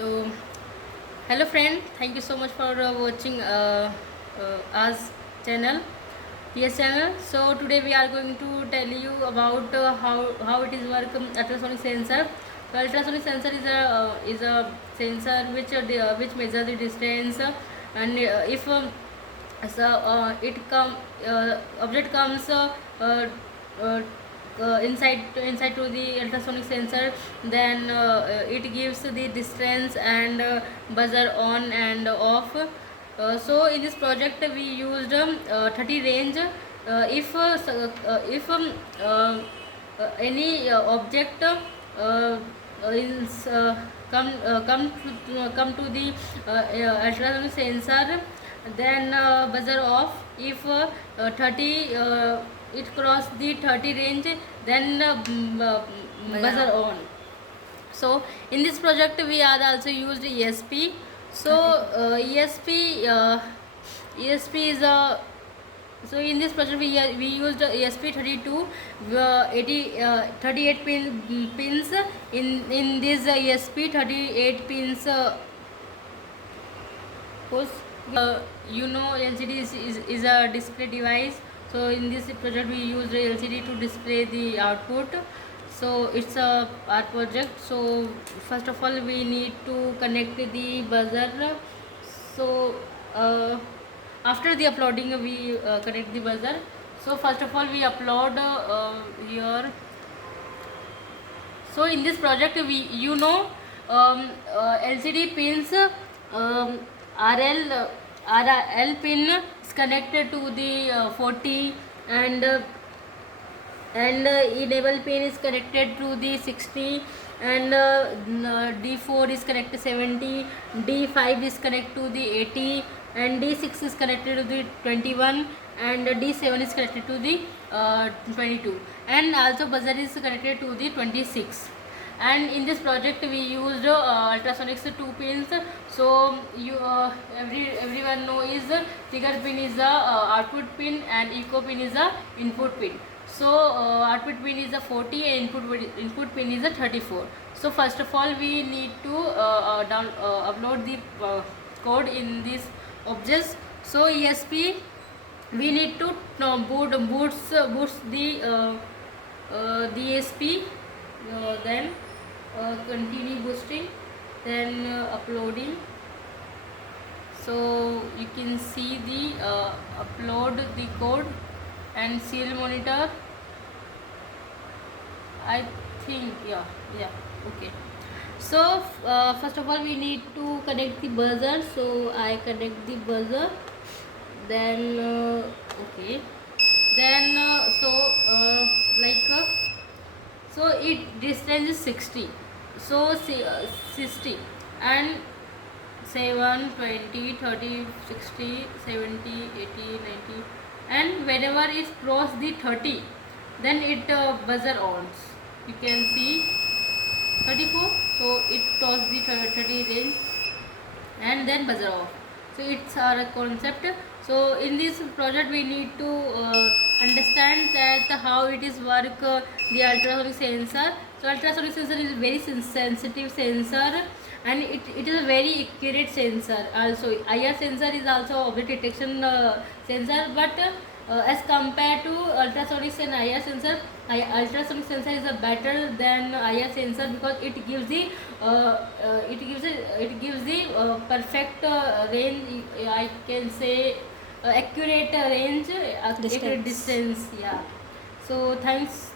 So, hello friend, thank you so much for watching us channel, PS channel. So today we are going to tell you about how it is work ultrasonic sensor. So ultrasonic sensor is a sensor which measures the distance and if so it come object comes uh, inside to the ultrasonic sensor, then it gives the distance and buzzer on and off. So in this project we used 30 range. If any object is come to the ultrasonic sensor, then buzzer off. If 30 it cross the 30 range, then buzzer on. So in this project we are also used ESP. So ESP is a so in this project we used ESP32 38 pins in this ESP 38 pins. Course, LCD is a display device. So in this project we use the LCD to display the output. So it's our project. So first of all we need to connect the buzzer. So after the uploading we connect the buzzer. So first of all we upload here. So in this project we LCD pins, RL pin is connected to the 40, and enable pin is connected to the 60, and D4 is connected to 70, D5 is connected to the 80, and D6 is connected to the 21, and D7 is connected to the 22, and also buzzer is connected to the 26. And in this project we used ultrasonics 2 pins. So you everyone know is trigger pin is the output pin and echo pin is the input pin. So output pin is a 40 and input pin is a 34. So first of all we need to upload the code in these objects. So ESP we need to boots the ESP, then continue boosting, then uploading. So you can see the upload the code and serial monitor. I think okay. So first of all we need to connect the buzzer. So I connect the buzzer, then okay, then so it distance is 60. So 60 and 7 20 30 60 70 80 90, and whenever it cross the 30, then it buzzer on. You can see 34. So it cross the 30 range and then buzzer off. So it's our concept. So in this project we need to understand that how it is work the ultrasonic sensor. So ultrasonic sensor is very sensitive sensor, and it is a very accurate sensor. Also IR sensor is also object detection sensor, but as compared to ultrasonic and IR sensor, ultrasonic sensor is a better than IR sensor because it gives the perfect range. I can say accurate range, accurate distance. Yeah. So thanks.